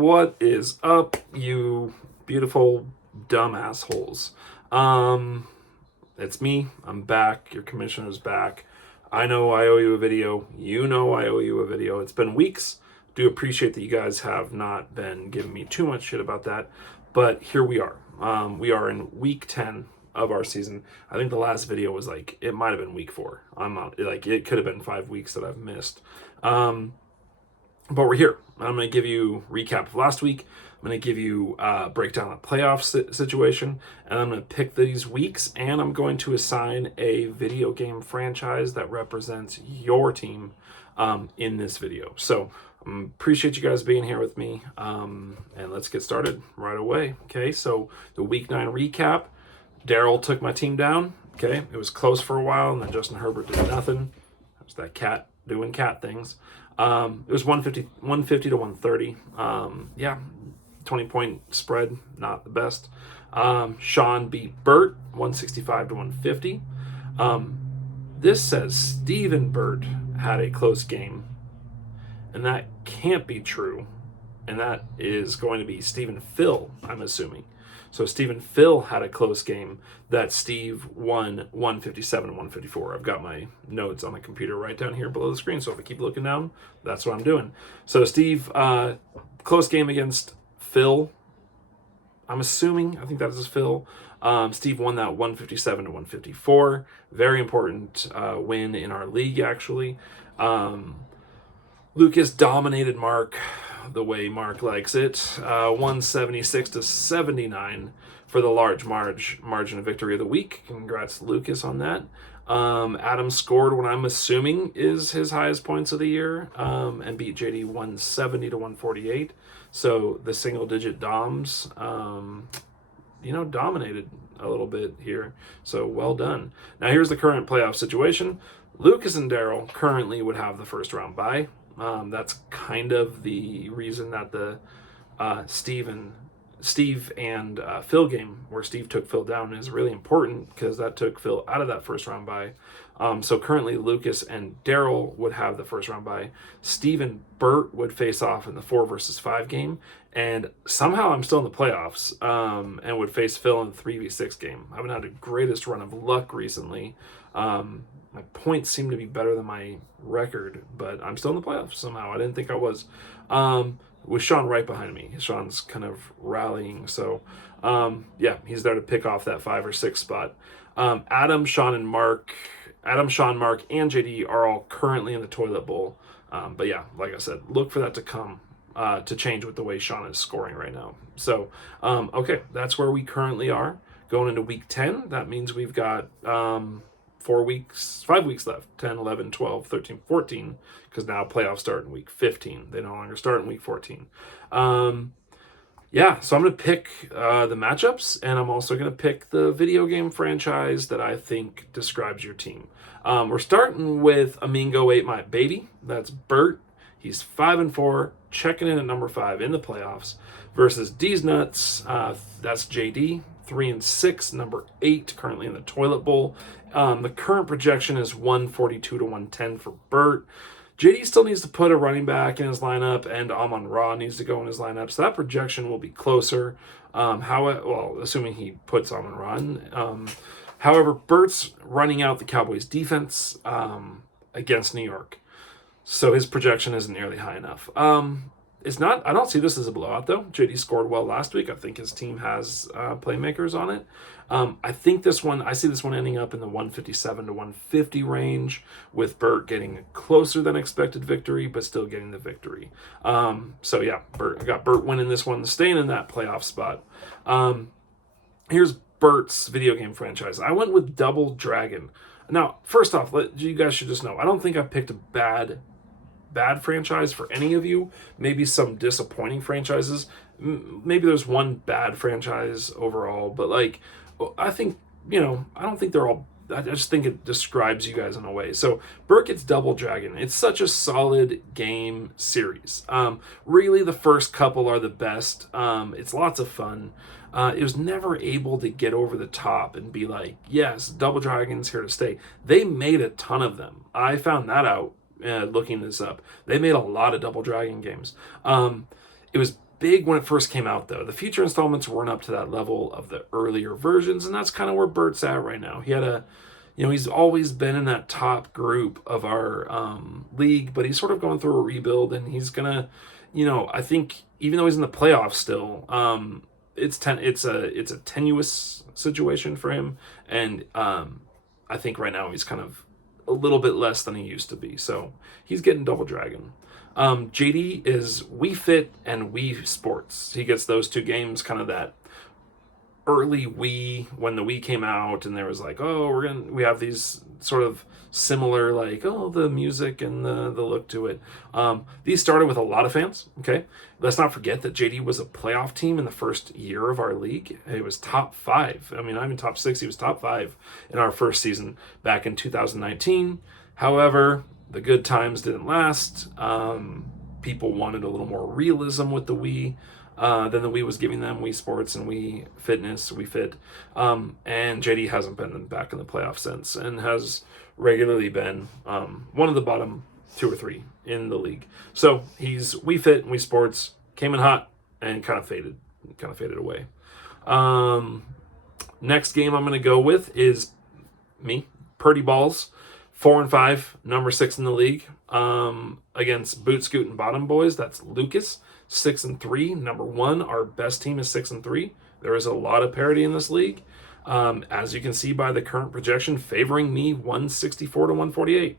What is up, you beautiful dumb assholes? It's me. I'm back. Your commissioner's back. I know I owe you a video. You know I owe you a video. It's been weeks. Do appreciate that you guys have not been giving me too much shit about that, but here we are. We are in week 10 of our season. I think the last video was it might have been week 4. I'm not it could have been 5 weeks that I've missed. But we're here. I'm going to give you a recap of last week. I'm going to give you a breakdown of the playoff situation, and I'm going to pick these weeks, and I'm going to assign a video game franchise that represents your team in this video. So appreciate you guys being here with me, and let's get started right away. Okay, so the week 9 recap. Daryl took my team down. Okay, it was close for a while, and then Justin Herbert did nothing. It was that cat doing cat things. It was 150 to 130. 20-point spread, not the best. Sean beat Bert 165 to 150. This says Steve and Bert had a close game, and that can't be true. And that is going to be Steve and Phil, I'm assuming. So Steve and Phil had a close game that Steve won 157 to 154. I've got my notes on the computer right down here below the screen, so if I keep looking down, that's what I'm doing. So Steve, close game against Phil. I'm assuming, I think that is Phil. Steve won that 157 to 154. Very important win in our league, actually. Lucas dominated Mark the way Mark likes it, 176 to 79 for the large margin of victory of the week. Congrats, Lucas, on that. Adam scored what I'm assuming is his highest points of the year, and beat JD 170 to 148. So the single-digit DOMs, dominated a little bit here. So well done. Now here's the current playoff situation. Lucas and Daryl currently would have the first round bye. That's kind of the reason that the Steve and Phil game, where Steve took Phil down, is really important, because that took Phil out of that first round bye. So currently Lucas and Daryl would have the first round bye. Steve and Bert would face off in the 4 versus 5 game, and somehow I'm still in the playoffs, and would face Phil in the 3v6 game. I haven't had the greatest run of luck recently. My points seem to be better than my record, but I'm still in the playoffs somehow. I didn't think I was. With Sean right behind me. Sean's kind of rallying. So, he's there to pick off that 5 or 6 spot. Adam, Sean, Mark, and JD are all currently in the toilet bowl. But yeah, like I said, look for that to come, to change with the way Sean is scoring right now. So, okay, that's where we currently are. Going into week 10, that means we've got 5 weeks left, 10, 11, 12, 13, 14, because now playoffs start in week 15. They no longer start in week 14. So I'm going to pick the matchups, and I'm also going to pick the video game franchise that I think describes your team. We're starting with Amingo Ate My Baby. That's Bert. He's 5-4, checking in at number 5 in the playoffs, versus D's Nuts. That's JD. 3-6, number 8, currently in the toilet bowl. The current projection is 142 to 110 for Bert. JD still needs to put a running back in his lineup, and Amon-Ra needs to go in his lineup, so that projection will be closer. Assuming he puts Amon-Ra in. However, Bert's running out the Cowboys' defense against New York, so his projection isn't nearly high enough. I don't see this as a blowout, though. JD scored well last week. I think his team has playmakers on it. I see this one ending up in the 157 to 150 range, with Bert getting a closer than expected victory, but still getting the victory. I got Bert winning this one, staying in that playoff spot. Here's Bert's video game franchise. I went with Double Dragon. Now, first off, you guys should just know, I don't think I picked a bad franchise for any of you. Maybe some disappointing franchises. Maybe there's one bad franchise overall, but I think, I don't think they're all, I just think it describes you guys in a way. So Bert gets Double Dragon. It's such a solid game series. Really, the first couple are the best. It's lots of fun. It was never able to get over the top and be like, yes, Double Dragon's here to stay. They made a ton of them. I found that out looking this up. They made a lot of Double Dragon games. It was big when it first came out, though. The future installments weren't up to that level of the earlier versions, and that's kind of where Bert's at right now. He's always been in that top group of our league, but he's sort of going through a rebuild, and he's gonna, I think even though he's in the playoffs still, it's a tenuous situation for him, and I think right now he's kind of a little bit less than he used to be, so he's getting double dragon. JD is Wii Fit and Wii Sports. He gets those two games, kind of that early Wii, when the Wii came out, and there was like, we have these sort of similar, like, the music and the look to it. These started with a lot of fans. Okay, let's not forget that JD was a playoff team in the first year of our league. It was top 5. I mean, not even top 6. He was top 5 in our first season back in 2019. However, the good times didn't last. People wanted a little more realism with the Wii than the Wii was giving them. Wii Sports and Wii Fitness, Wii Fit. And JD hasn't been back in the playoffs since, and has regularly been one of the bottom 2 or 3 in the league. So he's Wii Fit and Wii Sports, came in hot and kind of faded away. Next game I'm going to go with is me, Purdy Balls. 4-5, number 6 in the league, against Boot Scoot and Bottom Boys. That's Lucas, 6-3, number 1. Our best team is 6-3. There is a lot of parity in this league, as you can see by the current projection, favoring me 164 to 148.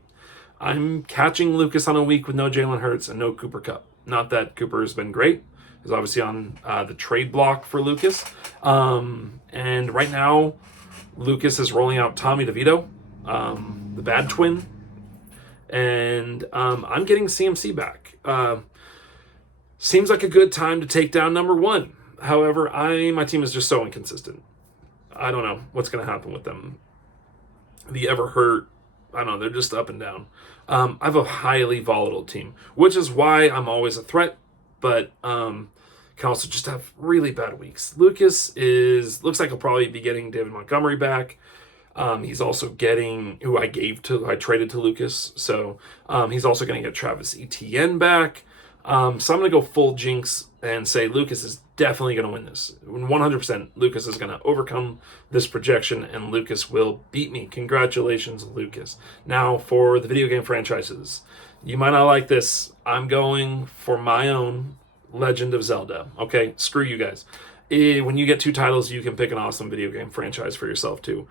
I'm catching Lucas on a week with no Jalen Hurts and no Cooper Kupp. Not that Cooper has been great. He's obviously on the trade block for Lucas, and right now Lucas is rolling out Tommy DeVito, the bad twin, and I'm getting CMC back. Seems like a good time to take down number 1. However, my team is just so inconsistent. I don't know what's going to happen with them. The ever hurt, I don't know, they're just up and down. I have a highly volatile team, which is why I'm always a threat, but can also just have really bad weeks. Lucas looks like he'll probably be getting David Montgomery back. He's also getting, who I traded to Lucas. So he's also going to get Travis Etienne back. So I'm going to go full jinx and say Lucas is definitely going to win this. 100% Lucas is going to overcome this projection, and Lucas will beat me. Congratulations, Lucas. Now for the video game franchises. You might not like this. I'm going for my own Legend of Zelda. Okay, screw you guys. When you get 2 titles, you can pick an awesome video game franchise for yourself too.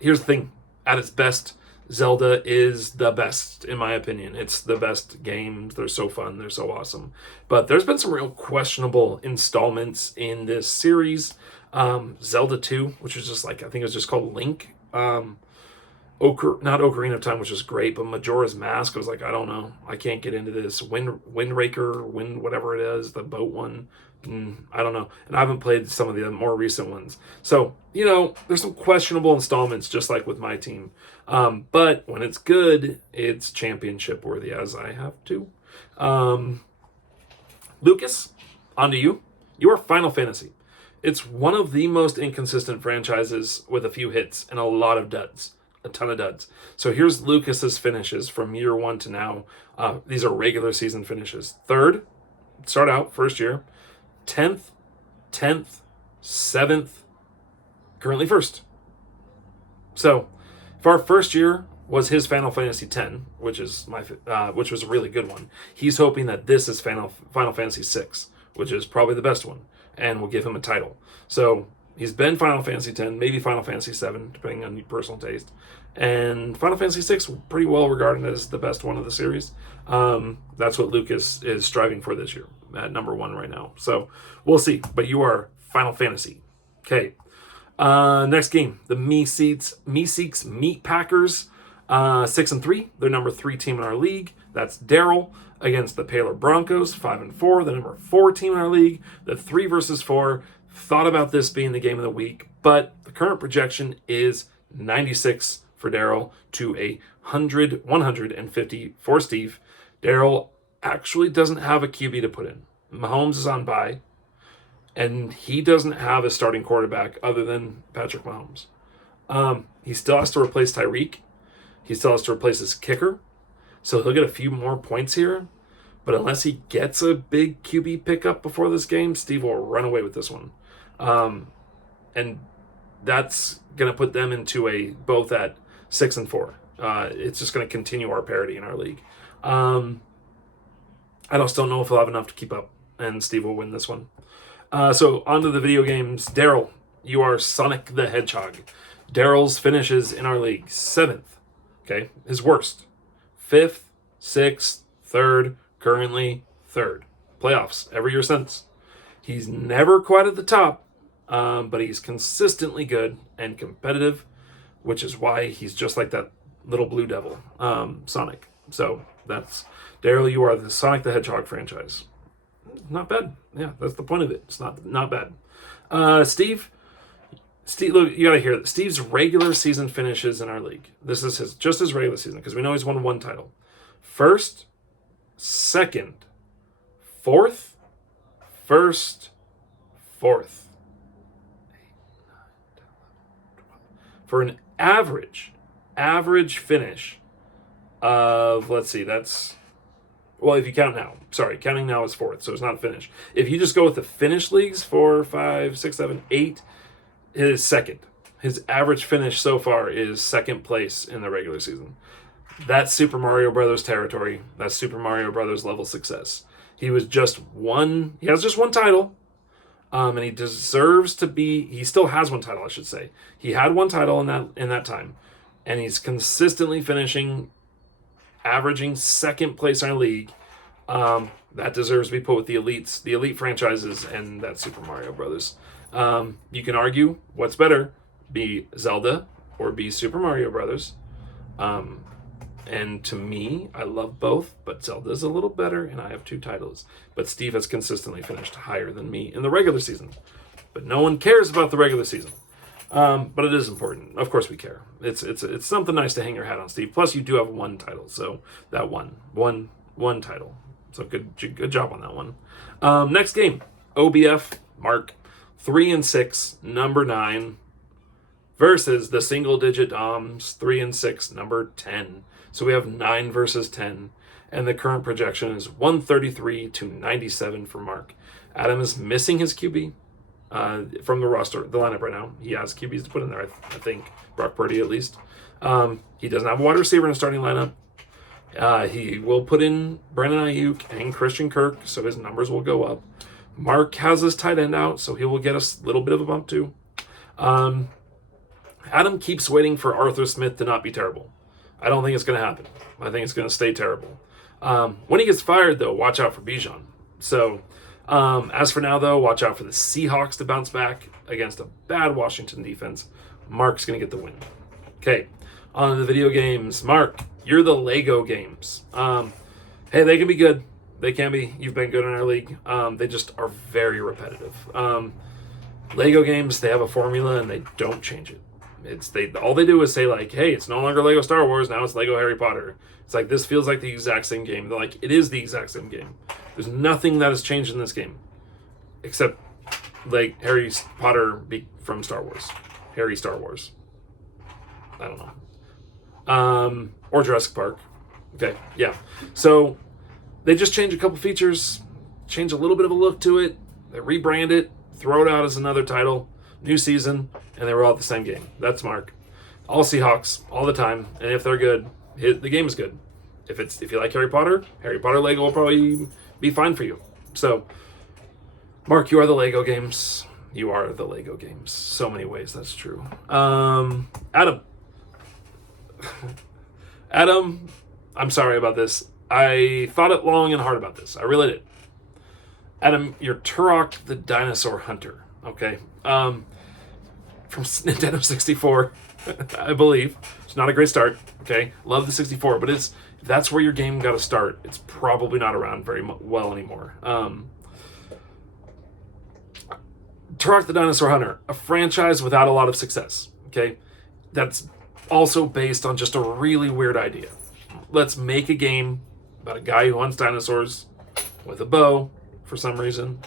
Here's the thing. At its best, Zelda is the best, in my opinion. It's the best games. They're so fun. They're so awesome. But there's been some real questionable installments in this series. Zelda 2, which was just like, I think it was just called Link. Not Ocarina of Time, which is great, but Majora's Mask, I was like, I don't know. I can't get into this. Wind whatever it is, the boat one. I don't know. And I haven't played some of the more recent ones. So, there's some questionable installments, just like with my team. But when it's good, it's championship worthy, as I have to. Lucas, on to you. You are Final Fantasy. It's one of the most inconsistent franchises with a few hits and a lot of duds. A ton of duds. So here's Lucas's finishes from year 1 to now. These are regular season finishes. 3rd, start out, first year. 10th, 7th, currently 1st. So, if our first year was his Final Fantasy X, which was a really good one, he's hoping that this is Final Fantasy VI, which is probably the best one, and will give him a title. So, he's been Final Fantasy X, maybe Final Fantasy VII, depending on your personal taste. And Final Fantasy VI, pretty well regarded as the best one of the series. That's what Lucas is striving for this year, at number 1 right now. So we'll see. But you are Final Fantasy. Okay. Next game, the Meeseeks Meat Packers, 6-3. They're number 3 team in our league. That's Daryl against the Paler Broncos, 5-4. The number 4 team in our league. The 3 versus 4. Thought about this being the game of the week, but the current projection is 96 for Daryl to 150 for Steve. Daryl actually doesn't have a QB to put in. Mahomes is on bye, and he doesn't have a starting quarterback other than Patrick Mahomes. He still has to replace Tyreek. He still has to replace his kicker, so he'll get a few more points here. But unless he gets a big QB pickup before this game, Steve will run away with this one. And that's going to put them into both at 6-4. It's just going to continue our parity in our league. I just don't know if he'll have enough to keep up, and Steve will win this one. So on to the video games. Daryl, you are Sonic the Hedgehog. Daryl's finishes in our league 7th. Okay, his worst. 5th, 6th, 3rd, currently 3rd. Playoffs every year since. He's never quite at the top, but he's consistently good and competitive, which is why he's just like that little blue devil, Sonic. So that's Daryl. You are the Sonic the Hedgehog franchise. Not bad. Yeah, that's the point of it. It's not bad. Steve, look, you gotta hear it. Steve's regular season finishes in our league. This is his regular season, because we know he's won one title. 1st, 2nd, 4th, 1st, 4th. For an average finish of, let's see, that's, well, if you count now, counting now is 4th, so it's not a finish. If you just go with the finish leagues, 4, 5, 6, 7, 8, it is 2nd. His average finish so far is 2nd place in the regular season. That's Super Mario Brothers territory. That's Super Mario Brothers level success. He has just one title, and he deserves to be. He still has one title, I should say. He had one title in that time, and he's consistently finishing, averaging 2nd place in our league. That deserves to be put with the elite franchises, and that's Super Mario Brothers. You can argue what's better, be Zelda or be Super Mario Brothers. And to me, I love both, but Zelda's a little better, and I have 2 titles. But Steve has consistently finished higher than me in the regular season. But no one cares about the regular season. But it is important. Of course we care. It's something nice to hang your hat on, Steve. Plus, you do have one title, so that one title. So good job on that one. Next game, OBF, Mark, 3-6, number 9, versus the single-digit Doms, 3-6, number 10. So we have 9 versus 10, and the current projection is 133-97 for Mark. Adam is missing his QB from the lineup right now. He has QBs to put in there, I think. Brock Purdy, at least. He doesn't have a wide receiver in the starting lineup. He will put in Brandon Ayuk and Christian Kirk, so his numbers will go up. Mark has his tight end out, so he will get a little bit of a bump too. Adam keeps waiting for Arthur Smith to not be terrible. I don't think it's going to happen. I think it's going to stay terrible. When he gets fired, though, watch out for Bijan. So, as for now, though, watch out for the Seahawks to bounce back against a bad Washington defense. Mark's going to get the win. Okay, on to the video games. Mark, you're the Lego games. Hey, they can be good. They can be. You've been good in our league. They just are very repetitive. Lego games, they have a formula and they don't change it. All they do is say, like, hey, it's no longer Lego Star Wars, now it's Lego Harry Potter. It's like, this feels like the exact same game. They're like, it is the exact same game. There's nothing that has changed in this game except like Harry Potter from Star Wars. Harry Star Wars. I don't know. Or Jurassic Park. Okay, yeah. So they just change a couple features, change a little bit of a look to it, they rebrand it, throw it out as another title, new season, and they were all the same game. That's Mark. All Seahawks, all the time, and if they're good, the game is good. If you like Harry Potter Lego will probably be fine for you. So, Mark, you are the Lego games. You are the Lego games. So many ways, that's true. Adam, I'm sorry about this. I thought it long and hard about this. I really did. Adam, you're Turok the Dinosaur Hunter, okay? From Nintendo 64, I believe. It's not a great start, okay? Love the 64, but if that's where your game got to start, it's probably not around very well anymore. Turok the Dinosaur Hunter, a franchise without a lot of success, okay? That's also based on just a really weird idea. Let's make a game about a guy who hunts dinosaurs with a bow for some reason.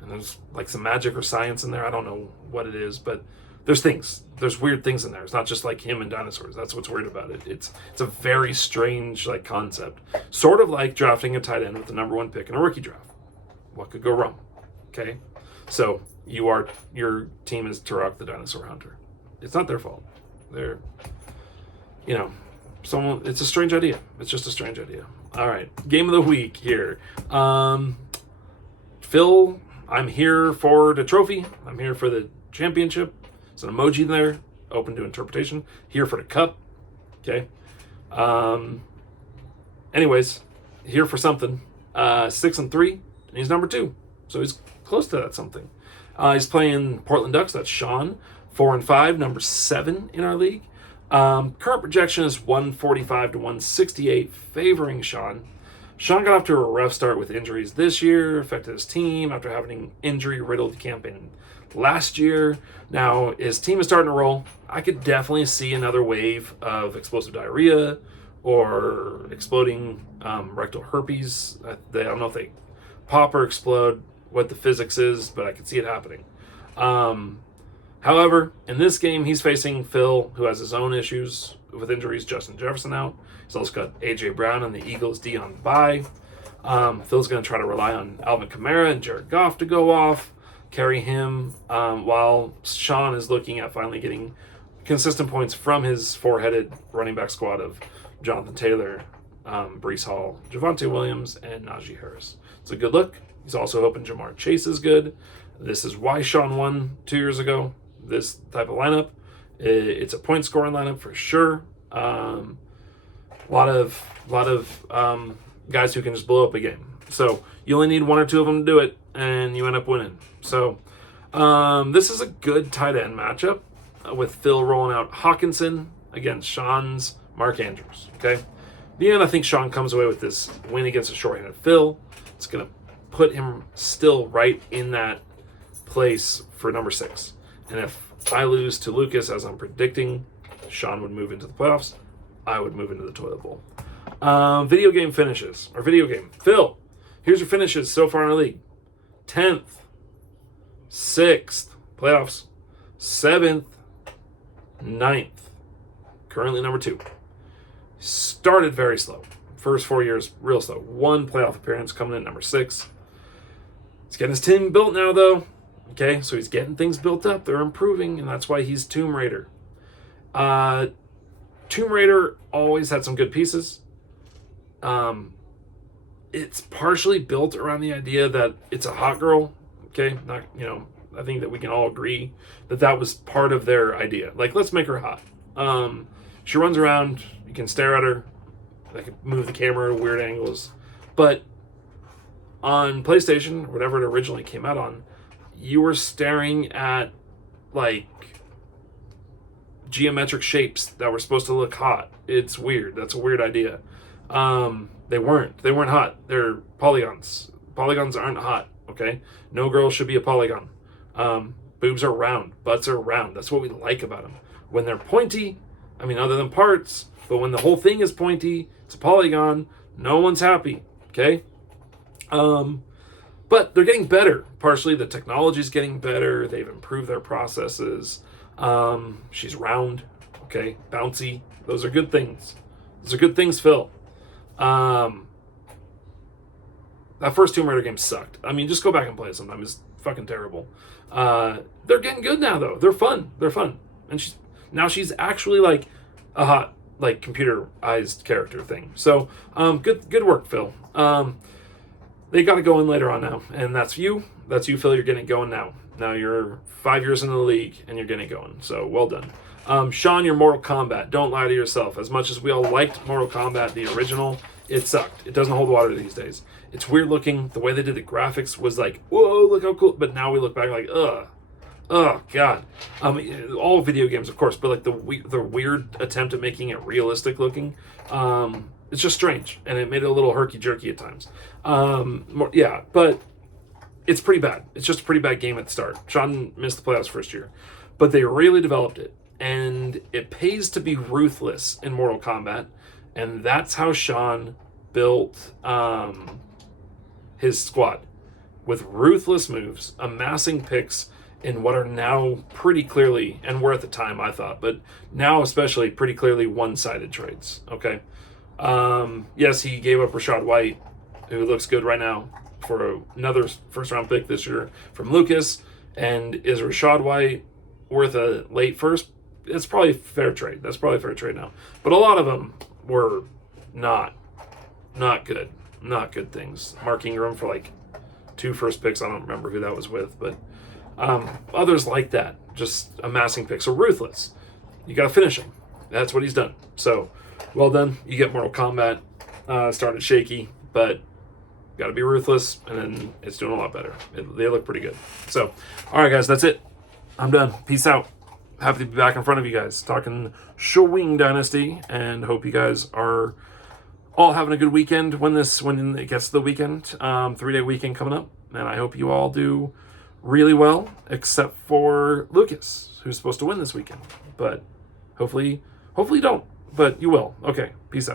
And there's like some magic or science in there. I don't know what it is, but There's weird things in there. It's not just like him and dinosaurs. That's what's weird about it. It's a very strange like concept. Sort of like drafting a tight end with the #1 pick in a rookie draft. What could go wrong? Okay, so your team is Turok the Dinosaur Hunter. It's not their fault. They're, it's a strange idea. It's just a strange idea. All right, game of the week here. Phil, I'm here for the trophy. I'm here for the championship. It's an emoji there, open to interpretation. Here for the cup. Okay. Anyways, here for something. 6-3, and he's #2. So he's close to that something. He's playing Portland Ducks. That's Sean. 4-5, #7 in our league. Current projection is 145 to 168, favoring Sean. Sean got off to a rough start with injuries this year, affected his team after having injury-riddled campaign last year. Now, his team is starting to roll. I could definitely see another wave of explosive diarrhea or exploding rectal herpes. I don't know if they pop or explode, what the physics is, but I could see it happening. However, in this game, he's facing Phil, who has his own issues with injuries. Justin Jefferson out. He's also got A.J. Brown on the Eagles D on bye. Phil's going to try to rely on Alvin Kamara and Jared Goff to go off, carry him, while Sean is looking at finally getting consistent points from his four-headed running back squad of Jonathan Taylor, Breece Hall, Javonte Williams, and Najee Harris. It's a good look. He's also hoping Jamar Chase is good. This is why Sean won 2 years ago. This type of lineup. It's a point scoring lineup for sure. A lot of guys who can just blow up a game. So you only need 1 or 2 of them to do it, and you end up winning. So this is a good tight end matchup with Phil rolling out Hawkinson against Sean's Mark Andrews. Okay, in the end, I think Sean comes away with this win against a shorthanded Phil. It's gonna put him still right in that place for #6. And if I lose to Lucas, as I'm predicting, Sean would move into the playoffs. I would move into the toilet bowl. Video game finishes. Phil, here's your finishes so far in the league. 10th, 6th, playoffs, 7th, 9th, currently #2. Started very slow. First 4 years, real slow. 1 playoff appearance coming in #6. He's getting his team built now, though. Okay, so he's getting things built up. They're improving, and that's why he's Tomb Raider. Tomb Raider always had some good pieces. It's partially built around the idea that it's a hot girl. Okay, I think that we can all agree that was part of their idea. Like, let's make her hot. She runs around. You can stare at her. I can move the camera at weird angles. But on PlayStation, whatever it originally came out on, you were staring at, like, geometric shapes that were supposed to look hot. It's weird. That's a weird idea. They weren't hot. They're polygons. Polygons aren't hot, okay? No girl should be a polygon. Boobs are round. Butts are round. That's what we like about them. When they're pointy, other than parts, but when the whole thing is pointy, it's a polygon, no one's happy, okay? But they're getting better. Partially, the technology's getting better. They've improved their processes. She's round, okay? Bouncy. Those are good things. Those are good things, Phil. That first Tomb Raider game sucked. Just go back and play it sometime. It's fucking terrible. They're getting good now, though. They're fun. And she's actually like a hot, like, computerized character thing. So, good work, Phil. They got it going later on now, and that's you. That's you, Phil. You're getting it going now. Now you're 5 years into the league, and you're getting it going. So, well done. Sean, your Mortal Kombat. Don't lie to yourself. As much as we all liked Mortal Kombat, the original, it sucked. It doesn't hold water these days. It's weird looking. The way they did the graphics was like, whoa, look how cool. But now we look back like, ugh. Oh, God. All video games, of course, but like the weird attempt at making it realistic looking, it's just strange, and it made it a little herky-jerky at times. But it's pretty bad. It's just a pretty bad game at the start. Sean missed the playoffs first year, but they really developed it, and it pays to be ruthless in Mortal Kombat, and that's how Sean built his squad, with ruthless moves, amassing picks in what are now pretty clearly, and were at the time I thought, but now especially pretty clearly one-sided trades. Okay, yes, he gave up Rashad White, who looks good right now, for another first-round pick this year from Lucas. And is Rashad White worth a late first? It's probably a fair trade. That's probably a fair trade now. But a lot of them were not good. Not good things. Mark Ingram for like 2 first picks. I don't remember who that was with, but others like that. Just amassing picks. So ruthless. You got to finish him. That's what he's done. So well done. You get Mortal Kombat. Started shaky, but got to be ruthless, and then it's doing a lot better. They look pretty good. So, all right, guys, that's it. I'm done. Peace out. Happy to be back in front of you guys talking Showing Dynasty, and hope you guys are all having a good weekend when it gets to the weekend. 3-day weekend coming up, and I hope you all do really well, except for Lucas, who's supposed to win this weekend. But hopefully you don't. But you will. Okay, peace out.